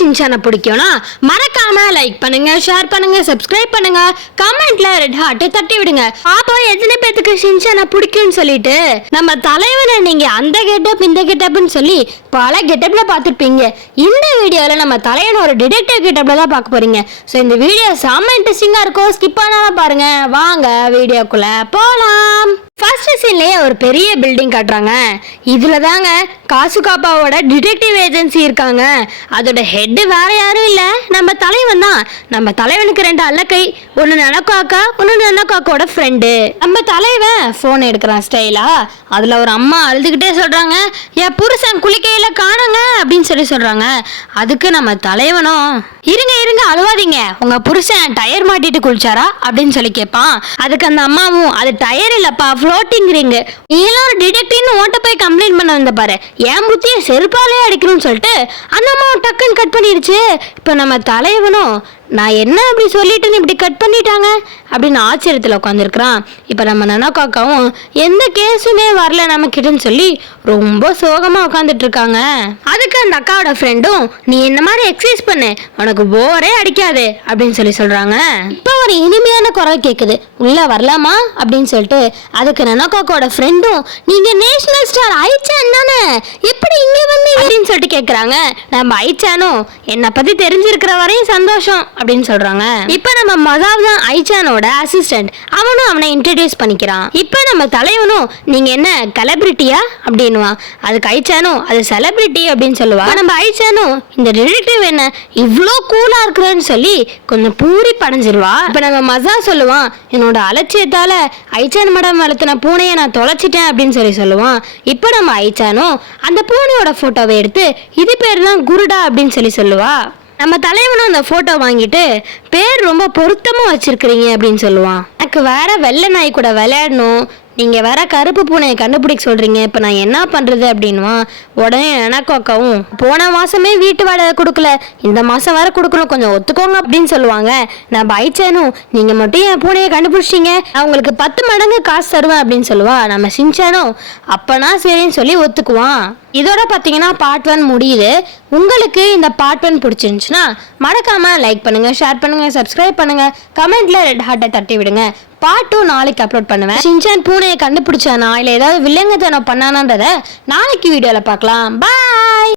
ஷின்சானை பிடிக்கும்னா மறக்காம லைக் பண்ணுங்க, ஷேர் பண்ணுங்க, சப்ஸ்கிரைப் பண்ணுங்க, கமெண்ட்ல ரெட் ஹார்ட் தட்டி விடுங்க. அப்போ எத்தனை பேத்துக்கு ஷின்சானை பிடிக்கும்னு சொல்லிட்டு நம்ம தலைவனை நீங்க அந்த கெட்டப் இந்த கெட்டப்னு சொல்லி பல கெட்டப்ல பார்த்துருப்பீங்க. இந்த வீடியோவில் நம்ம தலைவன் ஒரு டிடெக்டிவ் கெட்டப்ல தான் பார்க்க போறீங்க. ஸோ இந்த வீடியோ செம்ம இன்ட்ரெஸ்டிங்கா இருக்கும், ஸ்கிப் பண்ணாம பாருங்க. வாங்க வீடியோக்குள்ள போலாம். ஃபர்ஸ்ட் சீன்லயே ஒரு பெரிய பில்டிங் காட்டுறாங்க. இதுல தாங்க காசுகாப்பாவோட டிடெக்டிவ் ஏஜென்சி இருக்காங்க. அதோட ஹெட் வேற யாரும் இல்ல, நம்ம தலைவன் தான். நம்ம தலைவனுக்கு 2 அல்லக்கை, ஒன்னு நனக்காக்கா, ஒன்னு நனக்காக்கோட ஃப்ரெண்டு. நம்ம தலைவன் போன் எடுக்கிறான் ஸ்டைலா. அதுல ஒரு அம்மா அழுதுகிட்டே சொல்றாங்க, என் புருஷன் குளிக்கையில காணுங்க அப்படின்னு சொல்றாங்க. அதுக்கு நம்ம தலைவனும், இருங்க இருங்க அழுவாதீங்க, உங்க புருஷன் டயர் மாட்டிட்டு குளிச்சாரா அப்படின்னு சொல்லி கேட்பான். அதுக்கு அந்த அம்மாவும், அது டயர் இல்லப்பா, ஃப்ளோட்டிங் ரிங். நீலாம் ஒரு டிடெக்டிவ்னு ஓட்ட போய் கம்ப்ளைண்ட் பண்ண வந்த பாரு, என் புத்தியை செருப்பாலே அடிக்கணும்னு சொல்லிட்டு அந்த அம்மாவும் டக்குன்னு கட் பண்ணிடுச்சு. இப்போ நம்ம தலைவனும், நான் என்ன அப்படி சொல்லிட்டுன்னு இப்படி கட் பண்ணிட்டாங்க அப்படின்னு ஆச்சரியத்தில் உட்காந்துருக்குறான். இப்போ நம்ம நனக்காக்காவும் எந்த கேஸுமே வரல நம்ம கிட்டன்னு சொல்லி ரொம்ப சோகமாக உட்காந்துட்டு இருக்காங்க. அதுக்கு அந்த அக்காவோட ஃப்ரெண்டும், நீ என்ன மாதிரி எக்ஸசைஸ் பண்ணு, உனக்கு போரே அடிக்காது அப்படின்னு சொல்றாங்க. இப்போ ஒரு இனிமையான குரல் கேட்குது, உள்ள வரலாமா அப்படின்னு சொல்லிட்டு. அதுக்கு நனக்காக்கோட ஃப்ரெண்டும், நீங்க நேஷனல் ஸ்டார் ஐச்சான் தானே, எப்படி இங்கே வந்தீங்க அப்படின்னு சொல்லிட்டு கேட்குறாங்க. நம்ம ஐச்சானும், என்னை பற்றி தெரிஞ்சிருக்கிற வரையும் சந்தோஷம் அப்படின்னு சொல்றாங்க. இப்ப நம்ம மகாவ் தான் ஐச்சானோட அசிஸ்டன்ட். அவனும் அவனை இன்ட்ரோடியூஸ் பண்ணிக்கிறான். இப்ப நம்ம தலைவனும், நீங்க என்ன செலிபிரிட்டியா அப்படின்னுவான். அதுக்கு ஐச்சானும், அது செலிபிரிட்டி அப்படின்னு சொல்லுவா. நம்ம ஐச்சானும், இந்த டிடெக்டிவ் என்ன இவ்வளோ கூலா இருக்கிறன்னு சொல்லி கொஞ்சம் பூரி படைஞ்சிருவா. இப்ப நம்ம மசா சொல்லுவான், என்னோட அலட்சியத்தால ஐச்சான் மேடம் வளர்த்தின பூனையை நான் தொலைச்சிட்டேன் அப்படின்னு சொல்லுவான். இப்ப நம்ம ஐச்சானும் அந்த பூனையோட போட்டோவை எடுத்து, இது பேர் தான் குருடா அப்படின்னு சொல்லுவா. நம்ம தலைவனும் அந்த போட்டோ வாங்கிட்டு, பேர் ரொம்ப பொருத்தமா வச்சிருக்கிறீங்க அப்படின்னு சொல்லுவான். எனக்கு வேற வெள்ளை நாய் கூட விளையாடணும், நீங்க வேற கருப்பு பூனையை கண்டுபிடிக்க சொல்றீங்க, இப்ப நான் என்ன பண்றது அப்படின்வான். உடனே நனக்காக்காவும், போன மாசமே வீட்டு வாடகை கொடுக்கல, இந்த மாசம் வேற கொடுக்கணும், கொஞ்சம் ஒத்துக்கோங்க அப்படின்னு சொல்லுவாங்க. நான் ஐச்சானும், நீங்க மட்டும் என் பூனையை கண்டுபிடிச்சிட்டீங்க, அவங்களுக்கு 10 மடங்கு காசு தருவேன் அப்படின்னு சொல்லுவா. நம்ம ஷின்சானும் அப்பனா சரின்னு சொல்லி ஒத்துக்குவான். இதோட பார்த்தீங்கன்னா பார்ட் 1 முடியுது. உங்களுக்கு இந்த பார்ட் 1 பிடிச்சிருந்துச்சுன்னா மறக்காம லைக் பண்ணுங்க, ஷேர் பண்ணுங்க, சப்ஸ்கிரைப் பண்ணுங்க, கமெண்ட்ல ரெட் ஹார்ட்டை தட்டி விடுங்க. பார்ட் 2 நாளைக்கு அப்லோட் பண்ணுவேன். ஷின்சான் பூனையை கண்டுபிடிச்சானா இல்லை ஏதாவது வில்லங்கத்தனம் பண்ணானான்றதை நாளைக்கு வீடியோவில் பார்க்கலாம். பாய்.